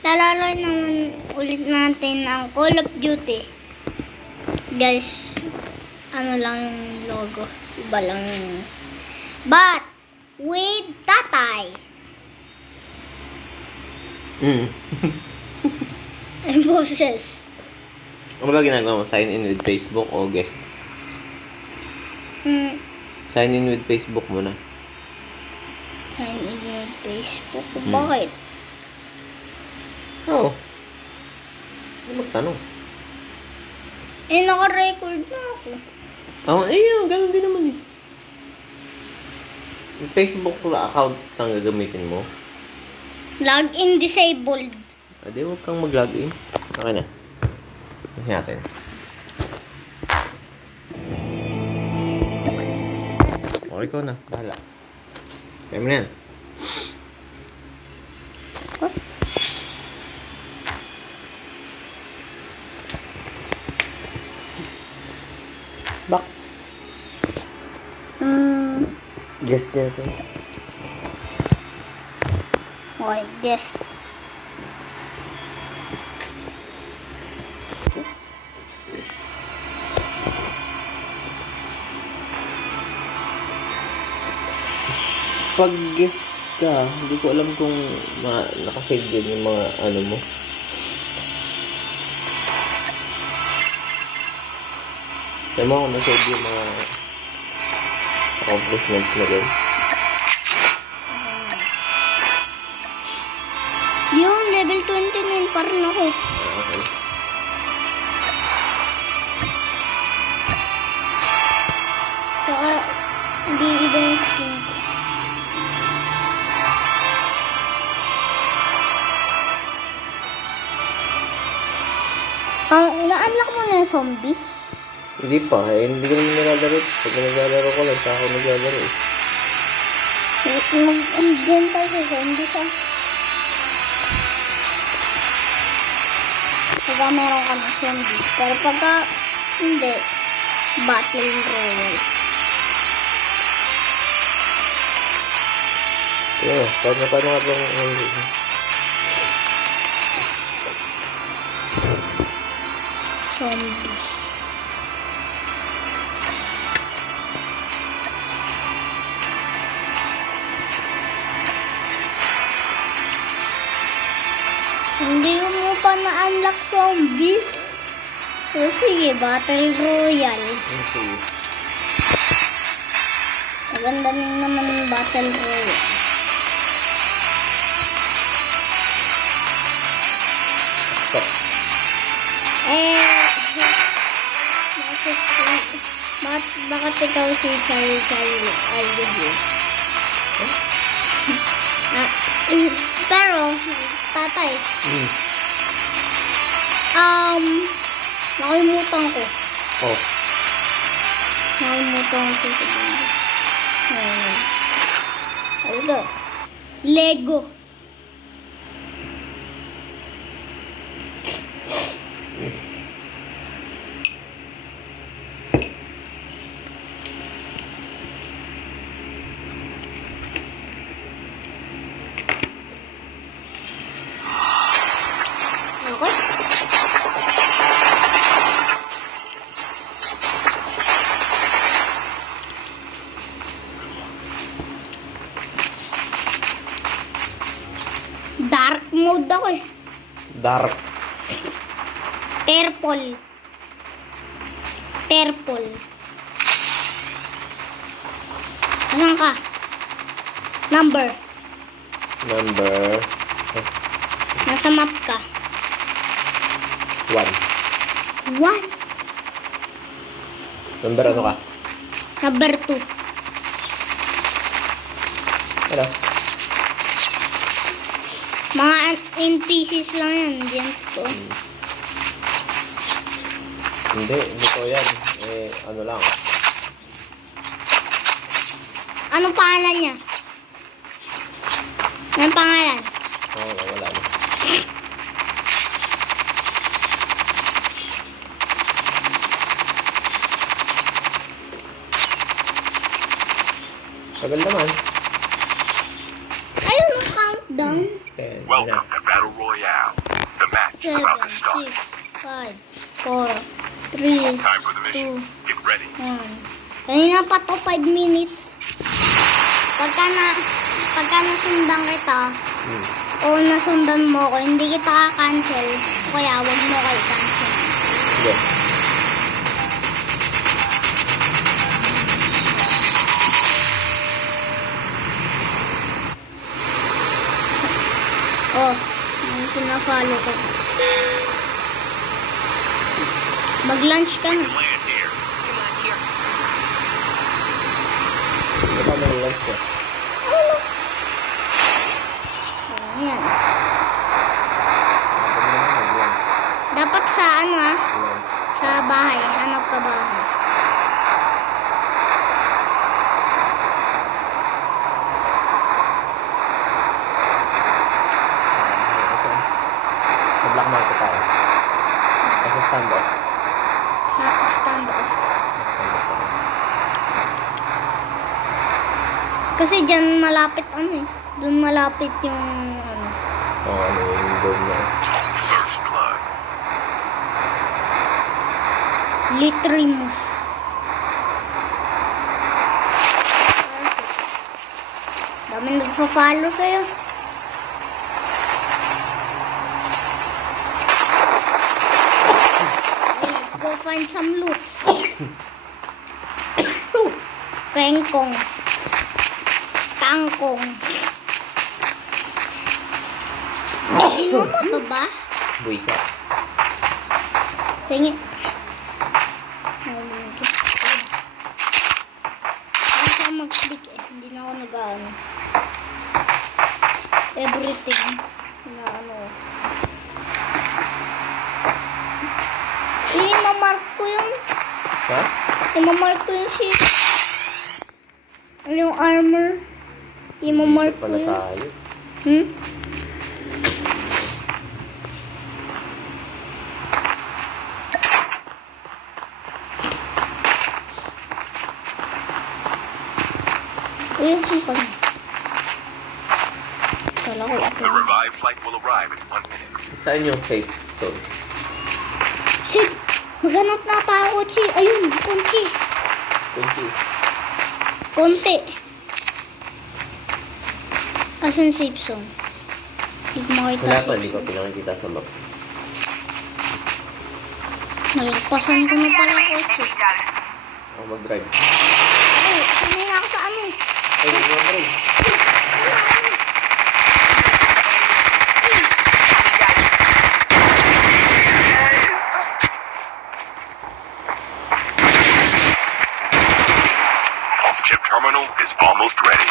lalaro naman ulit natin ang Call of Duty. Guys, ano lang yung logo. Iba lang yung... But, with tatay. And boses. Ano ba ginagawa mo? Sign in with Facebook o guest? Sign in with Facebook muna. Sign in with Facebook? Bakit? Oo. Ano magtanong? Eh, naka-record na ako. Oo, yun. Ganun din naman eh. Yung Facebook account saan gagamitin mo? Login disabled. Adi, huwag kang mag-login. Okay na. Kasi natin. Okay, ikaw na. Bahala. Kaya mo na yan. What? Bak. Guess niya ito. Okay, guess. Pag guess ka, hindi ko alam kung nakasave din yung mga ano mo. Kaya mo kung nasave yung mga accomplishments mo din. Yung level 29 pa rin ako. Okay. Saka, hindi iba yung skin ko. Na-unlock mo na yung zombies? Hindi pa eh. Hindi ko naman nilalaro. Pag naglalaro ko lang, saka ako naglalaro eh. Mag-end tayo sa zombies ah. Pagka meron ka ng zombies. Pero pagka hindi, Battle Royale. Yeah, paano nga bang Zombies. Hindi mo pa na-unlock zombies. O sige, Battle Royale. okay. Maganda din naman yung Battle Royale. So, Bakit ikaw si Charlie Alvin? Pero, tatay, nakalimutan ko. oh. Nakalimutan ko sa sabihin. Ayun. Lego. Okay. Dark mode ako eh. Dark. Purple. Asan ka? Number. Nasa map ka. 1. 1. Number ano ka? Number 2. Ano? Mga NPCs lang yan. Diyan to. Hindi ko yan. Ano lang. Anong pangalan niya? Anong pangalan? Oo, wala na. Tagal naman. Ayun, countdown. 10. Welcome to Battle Royale. The match is 7, about to start. 6, 5, 4, 3, Time for the mission. 2, Get ready. 1. Kanina pa to 5 minutes. Pagka nasundan kita, o nasundan mo ko, hindi kita ka-cancel. Kaya wag mo kayo cancel. Hindi. Oh, yung sinafollow ko. Mag-lunch ka na. Land here. Command here. Baka may lunch ko. Ayan. Baka naman mag-lunch. Dapat sa Lunch. sa bahay. Hanap ka bahay. Okay. Sa black market tayo. Sa standoff. Sa standoff. Kasi dyan malapit Doon malapit yung Ano yung dome niya. First blood. Litrimus. Daming nagpa-follow sa'yo. Okay, let's go find some loots. Kengkong. Kangkong. Ino mo to ba? Buisa. Tingin. Ano ka mag-click Hindi na ako nag-ano. Everything. Na ano. Imamark ko yun. Ha? Imamark ko yung shit. Yung armor. Imamark Dito ko pala yun. tayo. Hmm? Ano ka na? Kala ko ito. The revived flight will arrive in 1 minute. Saan yung safe zone? Sid! Maghanap na tayo, Chi. Ayun, kunchi. Kunti. Konti. Asan safe zone? Hindi ko makita Wala pa, safe hindi ko zone. pinakikita sa map. Nalagpasan ko na pala, Kochi. Ako mag-drive. Ako, sanay na ako sa ano. Ay, hindi mo drive. Enemy down. Chip terminal is almost ready.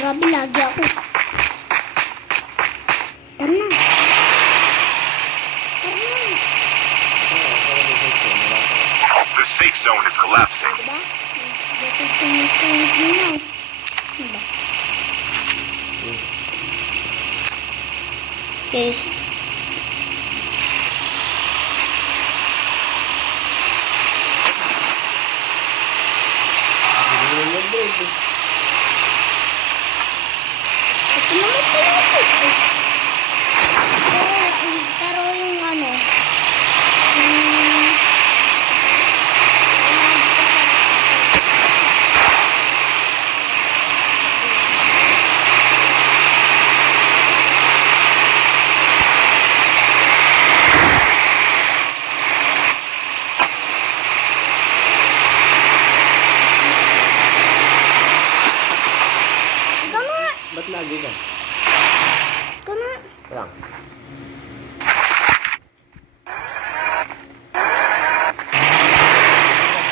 Grabe, lagi ako. Tara na. Tara na. The safe zone is collapsing. Diba? Basta sumusunod mo na. Diba? Okay. Hindi mo mag-drive eh. Ito naman pala yung safe eh. Pero yung ano, yung lagi ko sa Ikaw na! Ba't lagi ka? Ikaw na! Parang.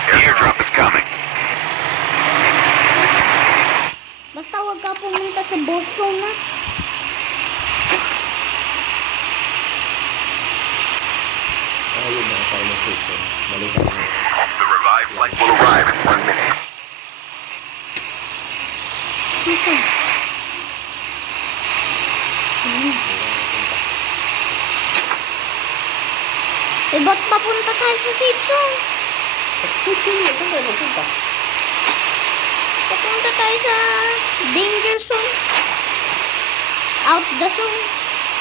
Airdrop is coming. Basta huwag ka pumunta sa boss zone na. Ayun na, tayo na safe zone. Balikan mo. The revived flight will arrive in 1 minute. Nasaan? Ayun. Eh, ba't papunta tayo sa safe zone? Safe zone yun. Saan tayo magpunta? Papunta tayo sa danger zone. Out the zone.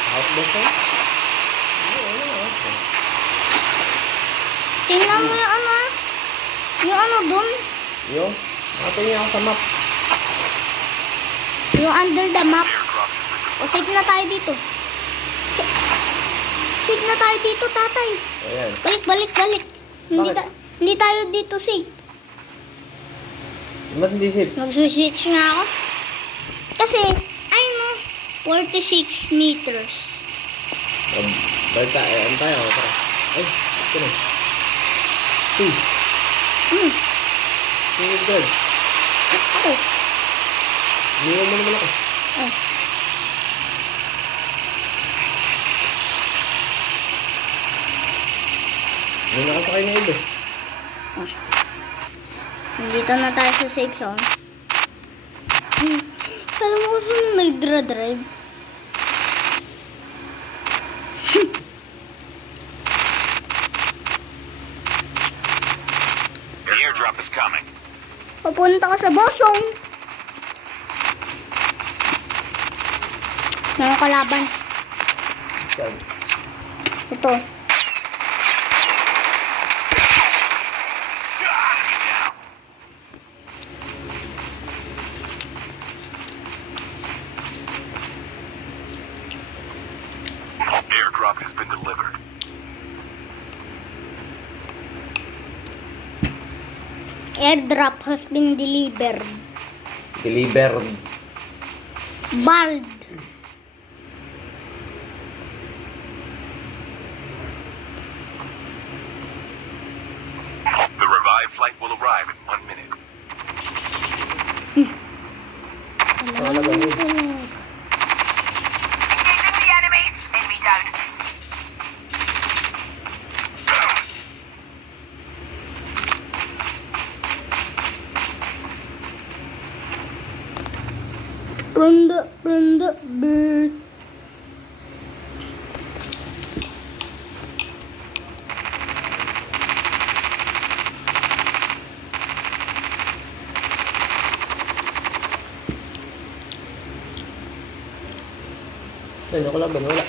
Out the zone? Okay. Tingnan mo yung ano ah. Yung ano dun. Yo, nakatingin ako sa map. Yung under the map. Airdrop has been O safe na tayo dito. Safe na tayo dito, tatay. Ayan. Balik. Hindi, Bakit? hindi tayo dito safe. Ba't hindi safe? Mag-switch nga ako. Kasi, ayun mo, 46 meters. Balik tayo. Ano tayo? Tara. Ay, ito na. Uy, Hmm, singit guard. ako. Iniwan mo naman ako. Oh. May nakasakay na iba. Nandito na tayo sa safe zone. Alam mo kasi nung nag-drive. The airdrop is coming. Papunta ka sa bosong. Meron kalaban. Saan? Ito. Airdrop has been delivered. Airdrop has been delivered. Delivered. Bald. The revived flight will arrive in 1 minute. Nakalaban yun. Engaging the enemies. Enemy down. From the bird. Ay, nakalaban. Wala.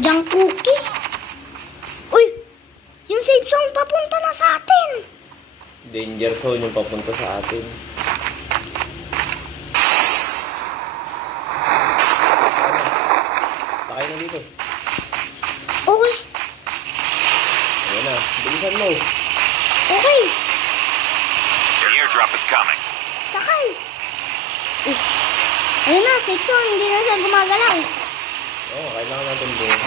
Junk cookie. Uy! Yung safe zone papunta na sa atin. Danger zone yung papunta sa atin. Sakay na dito. Okay. Ayan na. Bilisan mo. Okay. The airdrop is coming. Sakay. Uy. Ayun na, safe zone. Hindi na siya gumagalaw. Oo, kailangan natin buong.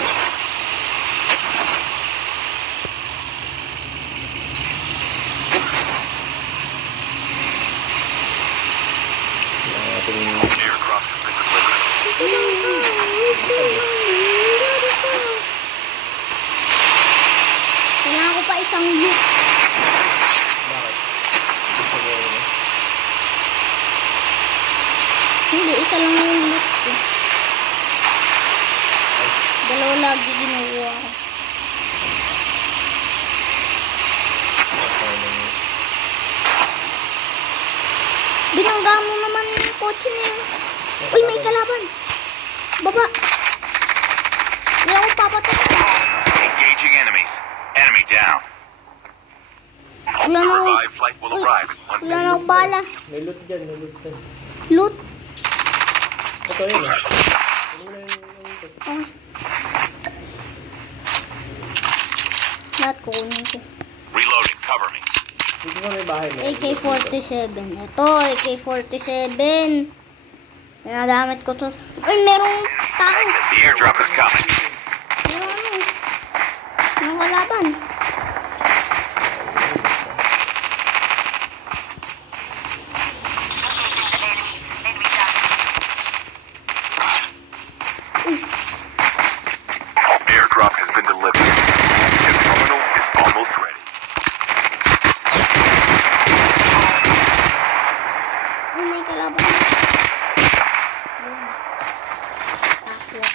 Kailangan natin... Airdrop has been delivered. Kailangan ko pa isang loot. Bakit? Gusto mo yun, eh? Hindi, isa lang yung loot ko. Dalawa lagi ginagawa ko. Ano yun? Binangga mo naman yung kotse na yun. Uy, may kalaban. Baba. Hindi ako papatay. Engaging enemies. Enemy down. Wala The na ako. revived flight will Uy, arrive in 1 wala minute. na akong bala. May loot dyan, may loot dyan. Loot. Ito yun, ah. Ano na yun? Ah. Lahat kukunin ko. Reloading. Cover me. Dito sa may bahay mo. AK-47. Ito, AK-47. Ginagamit ko to. Uy, merong tao. The airdrop is coming. Merong ano. Merong kalaban. Engaging the enemy. Enemy down. Airdrop has been delivered. The terminal is almost ready. Uy, may kalaban. Takwak.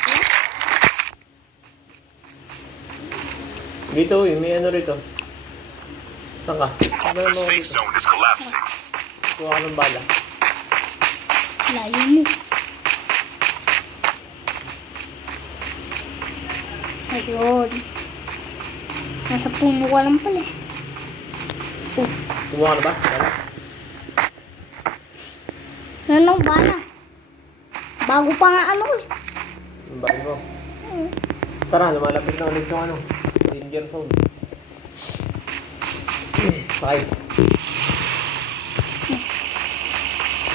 Dito, may ano rito. Saan ka? Ano The mo safe dito? zone is collapsing. Kuha ka ng bala. Layo mo. Ayun. Nasa puno ka lang pala eh. Oh, Kumuha ka na ba? Bala? nanong bala. Bago pa nga ano eh. Ang bakit mo? Tara, lumalapit na ulit yung ano. Danger zone. Sakay.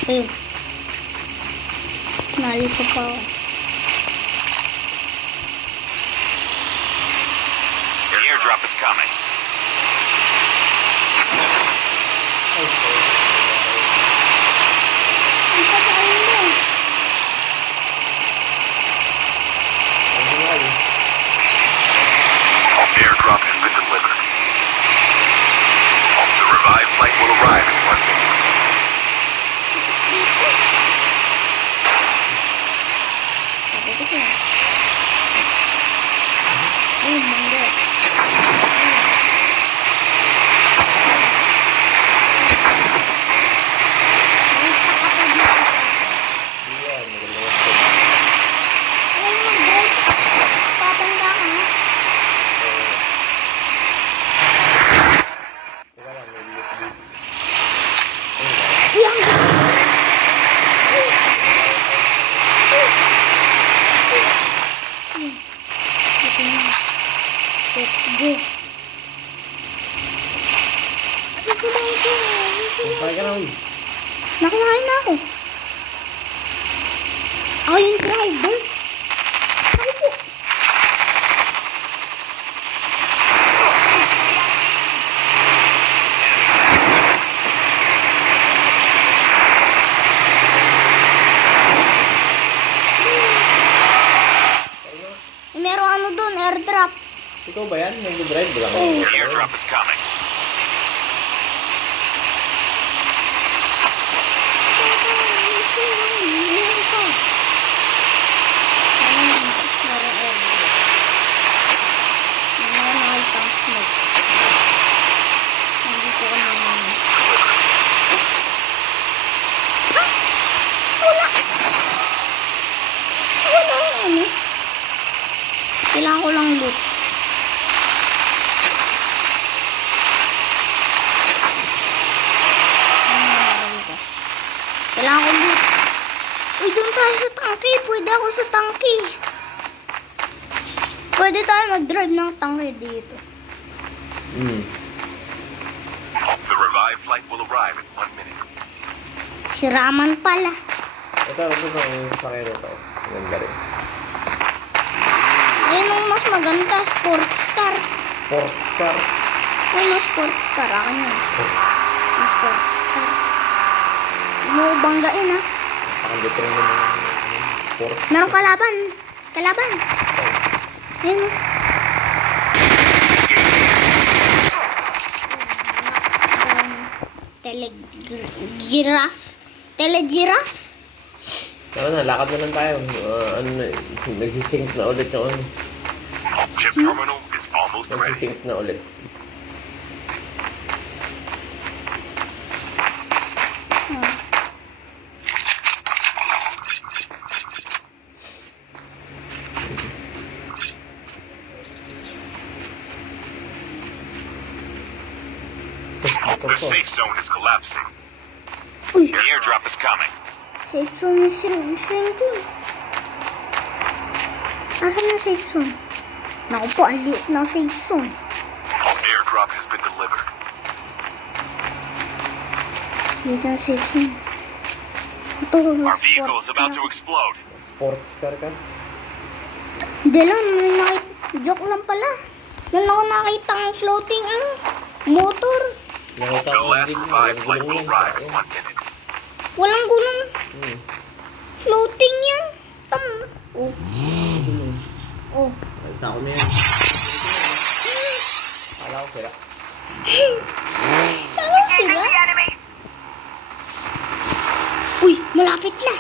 Ayun. Nalito pa ako. The airdrop is coming. Ay, Ang pasakayin mo. Ano nga kayo? Airdrop has been delivered. The revived flight will arrive in 1 minute. Dito. Sabi ko siya. Oh, mangga. Basta kapag Yan, maganda yung food. ayun mag-drive. Papanda ka ha. Teka lang, may loot dito. Ay, wala. Uy, ang ganda. Ito na. Let's go. Sakay ka na, uy. Nakasakay na ako. Ako yung driver. Ako po. Meron ano doon, airdrop. Ikaw ba yan? Nag-drive ba lang? Oh. The airdrop is coming. Kailangan ko lang loot. Kailangan ko loot. Uy, doon tayo sa tangke. Pwede ako sa tangke. Pwede tayo mag-drive ng tangke dito. The revived flight will arrive in 1 minute. Si Raman pala. Ito ang sakay nito. Ganda rin. Ayun ang mas maganda, sports car. Sports car. Ayun ang sports car. Akin yan. Ang sports car. Mo banggain ha. Pakandito rin naman yung sports. Meron kalaban. Kalaban. Ayun o. Giraffe. Giraffe. Tara na, lakad na lang tayo. Nagsisync na ulit yung ano. Chip terminal is almost ready. Nagsisync na ulit. Ito The po. safe zone is collapsing. Uy, The airdrop is coming. safe zone yung shrink yun. Asan na safe zone? Naku po, ang liit ng safe zone. Airdrop has been delivered. Liit ng safe zone. Ito, Our vehicle sports is about car. to explode. Sports car ka? Hindi lang, may joke lang pala. Doon ako nakita ang floating motor. Nakita The ko last din revived walang flight gulong will yan. arrive in Ayan. 1 minute. Walang gulong. Hmm. Floating yan. Oh. Oh. Nakita ko na yan. Kala ko sila. Ano sila? The enemy. Uy, malapit na.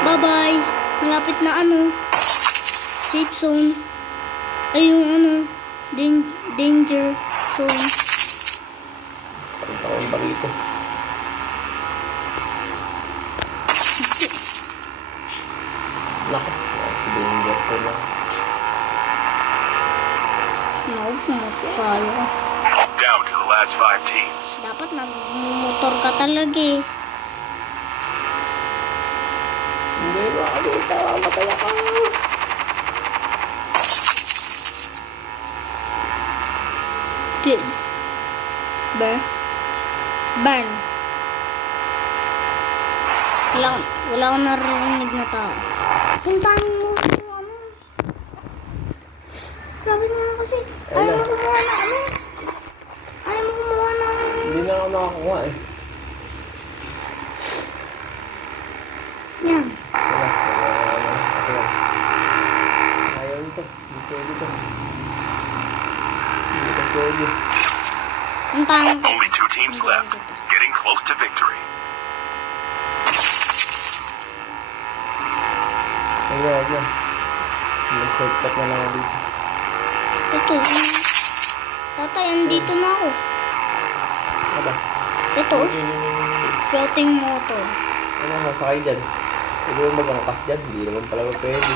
Bye-bye. Malapit na safe zone. Ay, yung danger So, Punta ko yung barito. Nako. Si Danger Zone lang. no, pumatalo ka. Down to the last 5 teams. Dapat nagmumotor ka talaga eh. Hindi ba? Ito. Matay ako. Kill. Burn. Wala akong narinig na tao. Puntahan mo kung ano. Grabe naman kasi. Ayaw mo kumuha na ano. Ayaw mo kumuha na Hindi na ako nakakuha eh. yan. Ayaw nito. Hindi pwede to. Hindi to pwede. Puntahan mo. Only 2 teams left. Getting close to victory. Huwag na. Mag-shortcut na lang ako dito. Ito. Tatay, andito na ako. Ano ba? Ito. Floating motor. Ano, sasakay dyan. Pwede mo mag-angkas dyan. Hindi naman pala pwede.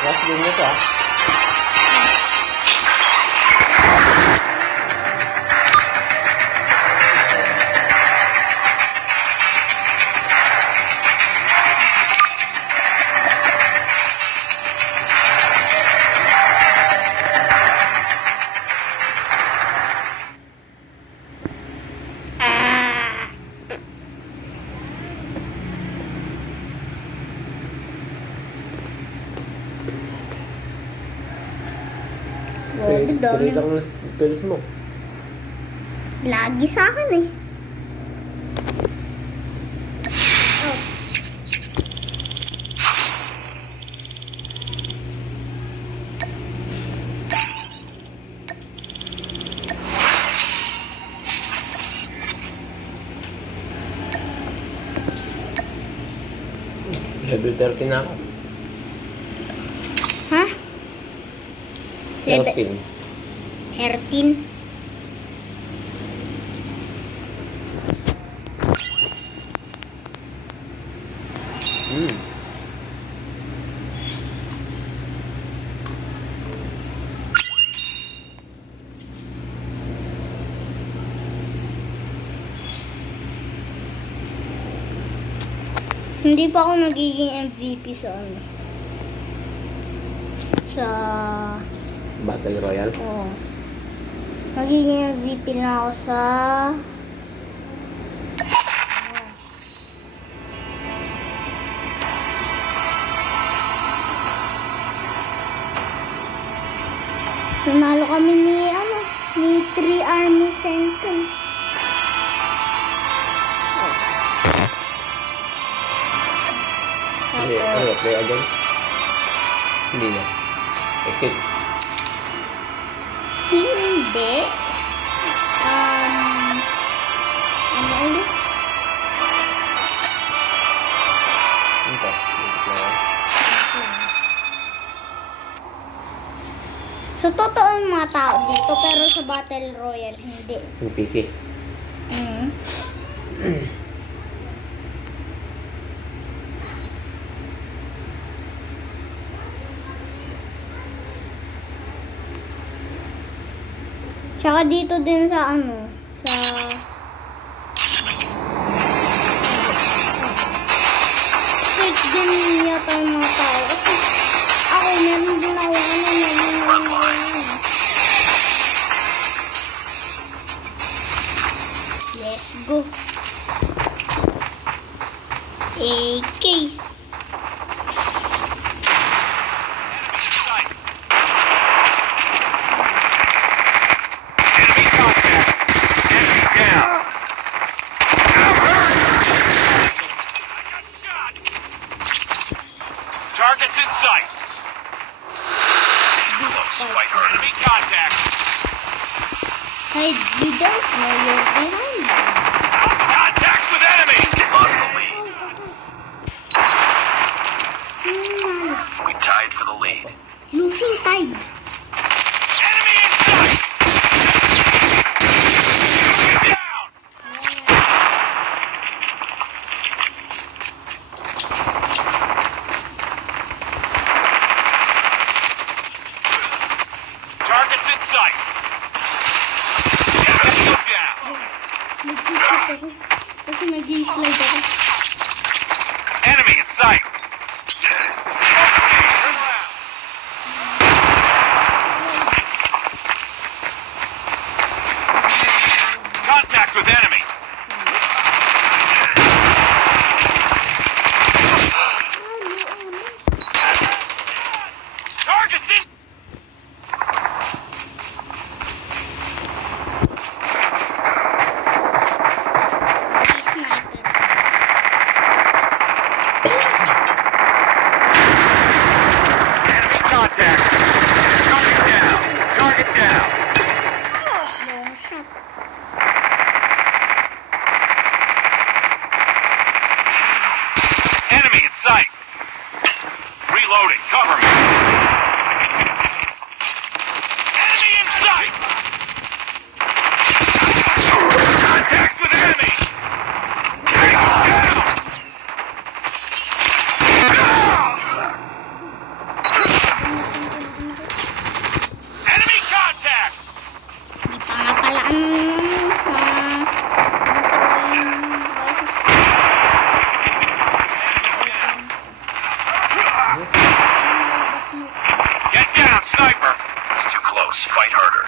Last game na to ah. Grabe, dami. Tuloy lang tulis mo. Lagi sa akin eh. Oh. Level 30 na ako. Ha? Level 13. 13. Hindi pa ako nagiging MVP sa ano. Sa... Battle Royale. Oo. Magiging MVP na ako sa... Nanalo kami ni ano, ni 3 Army Sentinel. Hindi, ano, play again? Hindi na. Exit. Hindi. Ano ulit? Ito. Exit na yan. So, totoo yung mga tao dito, pero sa Battle Royale, hindi. Yung PC. Mm. Tsaka dito din sa ano, sa... Fake din yata yung mga tao. Kasi ako, meron din ako Let's go. AK. Targets in sight. Close. Right. Enemy contact. Did you don't know you're behind? Contact with enemy! Lost the lead. We tied for the lead. Losing tide. Enemy in sight! Down! Targets in sight! Go down! Nag-shoot ako. Kasi nag-slide ako. Enemy in sight! Contact with enemy! Targets in... Sniper. Enemy contact! Target down! Target down! Long shot. Enemy in sight! Reloading, cover me! Enemy in sight! Contact with enemy! Take him down! Enemy contact! Di pa nga pala ang boses ko. Get down, sniper! It's too close. Fight harder.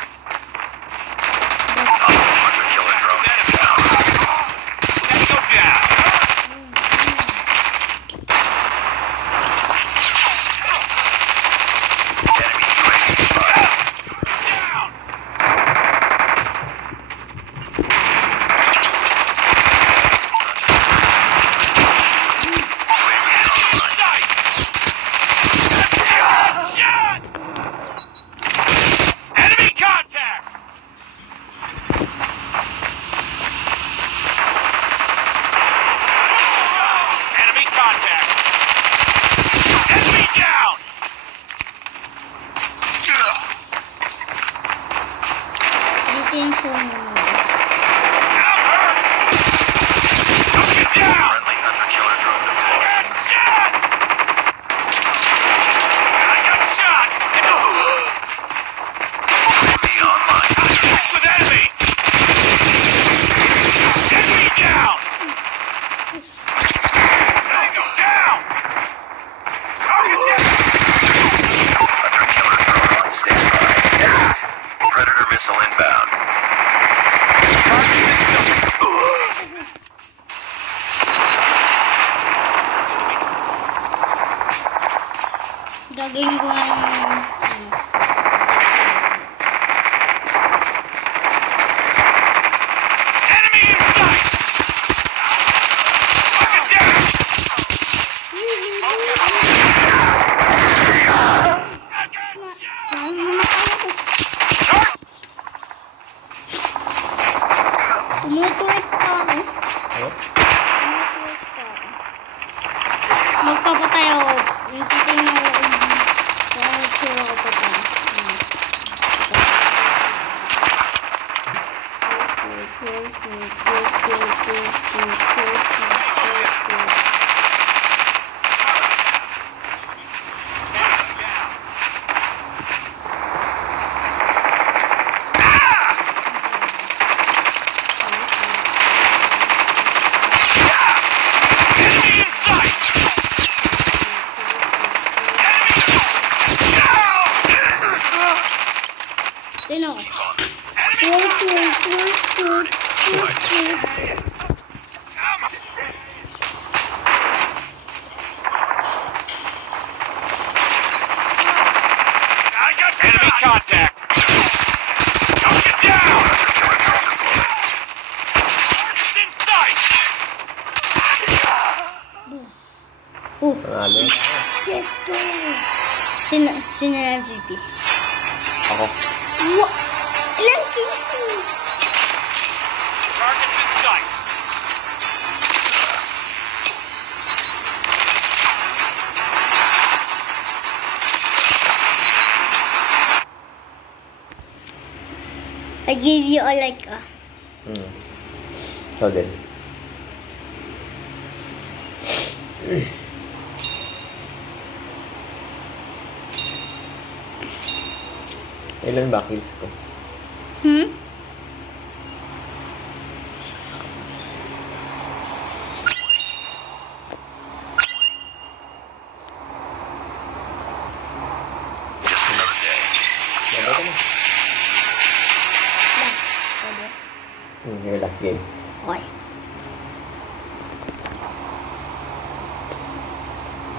Hunter killer drone down. Let's go down. Enemy UAV spotted. Down. Sight. Shot! Enemy contact! Enemy contact! Enemy down! Dito yung zone mo. I'm hurt! Don't get down! Friendly hunter killer drone deployed. Shot! I got shot! Enemy online. Contact with enemy! Enemy down! Tango down! Target down! Hunter killer drone on standby. Predator missile inbound. Target missile. Gagawin ko ng Enemy in sight! Target down! Tumutulit pa ako. Magpapatay ako. Titingnan ko kung ano tsura ko pa tayo. Enemy in sight! Sino ko? Enemy contact! Don't get down! Target's in sight! Panalo. Let's go! Sino yung MVP? Ako. Ilang kills mo? give you a like So din. Ilan ba kills ko? Just another day. Mabay ka na. Last. Pwede. Your last game. Okay.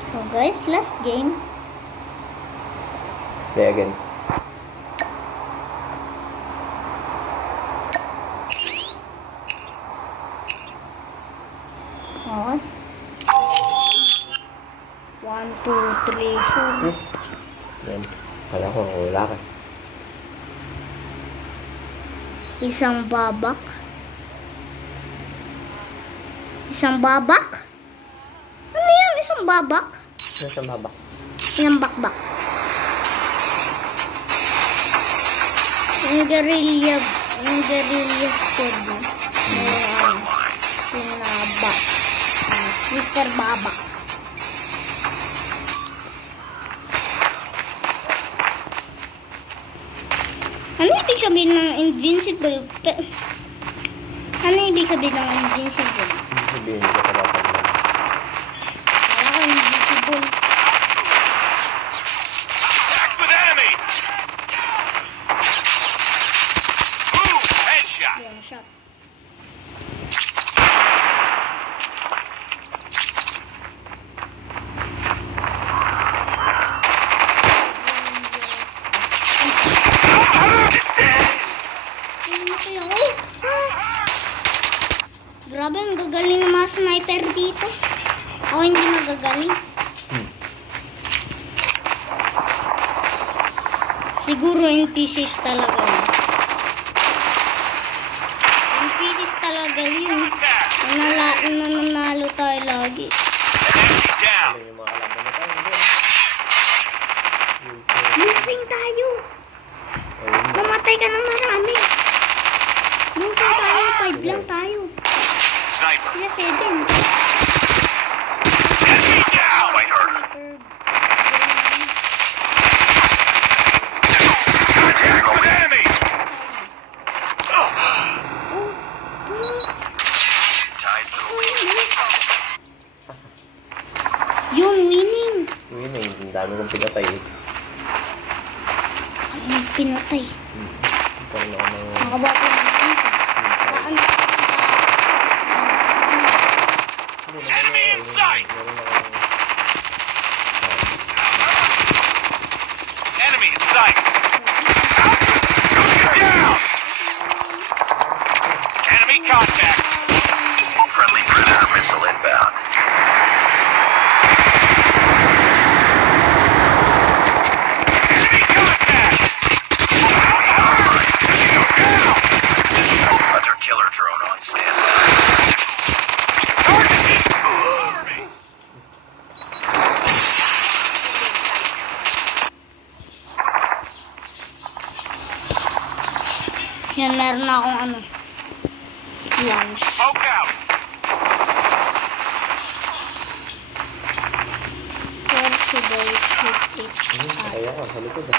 So guys, last game. Play again. Okay. 1, 2, 3, 4. Yan. Kala ko wala ka. Isang babak. Isang babak? Ano yan? Isang babak? Nasa baba. Isang bakbak. Yung guerrilla squad mo. Meron tinabak. Mr. Babak. Ano ibig sabihin ng invincible? Ano ibig sabihin ng invincible? Sabihin ko ka dapat lang. Kala ko invisible. Attack with enemy! Boom! Headshot! One shot. Namatay ako. Grabe, ang gagaling ng mga sniper dito. Ako hindi magagaling. Siguro NPCs talaga yun. NPCs talaga yun. Nananalo tayo lagi. Enemy down! Alam yung mga kalaban na tayo. Hindi. Losing tayo. Ayun. Mamatay ka ng marami. Losing tayo. 5 lang tayo. Sniper! Sila 7. Enemy down! Quite hurt. Attack with enemy! Tied for the lead. Yung winning. Winning. Ang dami kong pinatay. Ang pinatay. Parang ako ng... Nakabato na naman. Enemy in sight! Enemy in sight! Down! Enemy contact! Friendly Predator missile inbound. Enemy contact! Hunter killer drone on standby. Target hit! Army! Yan, meron na akong ano. Lunch. Smoke out! Where should I shoot it? Kaya ka, sa likod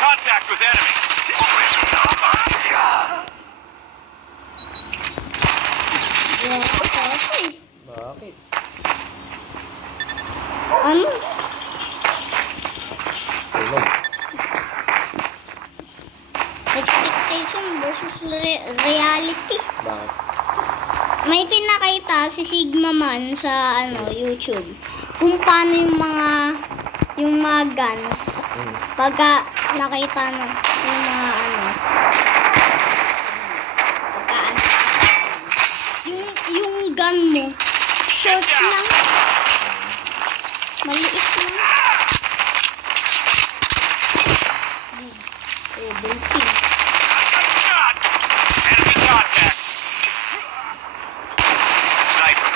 Contact with enemy! Bakit? Ano? Tulog. Expectation versus reality. Bakit? May pinakita si Sigma Man sa YouTube kung paano yung mga guns pagka nakita mo yung mga pagka yung gun mo short lang, maliit lang. Double kill. Shot! Enemy contact! Sniper!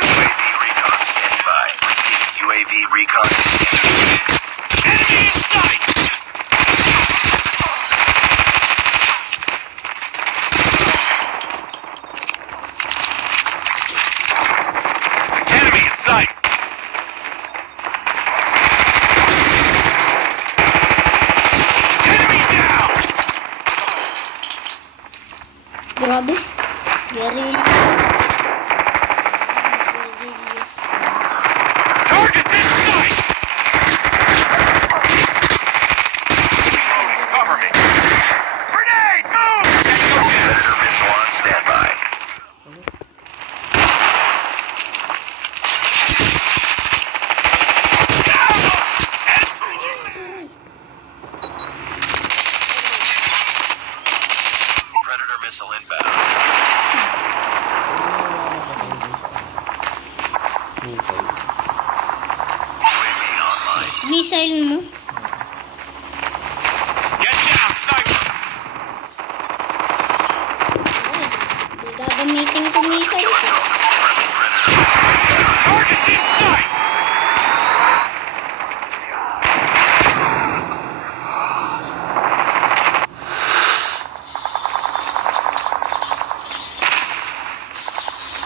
UAV recon standby. Repeat, UAV recon standby. Enemy in sight! Grabe. Guerrilla. Guerrillas. Target in sight! Cover me. Grenades! Move! Predator missile on standby. Predator missile inbound. Missile. UAV online. Missile mo. Get down, sniper! Di gagamitin ko missile ko. Friendly Predator. Target in sight!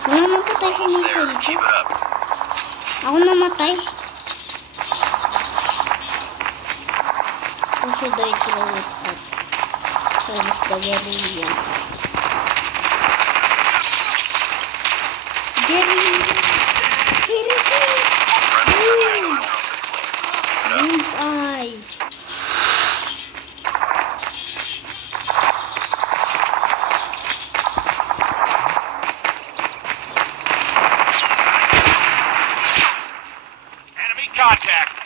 Wala mapatay sa Almost missile there. ko. Keep it up. Ako namatay. Or should I throw it up? Towards the guerrilla. Guerrilla! Here is it! Friendly Predator drone deployed. Keep it up. Bullseye! Enemy contact.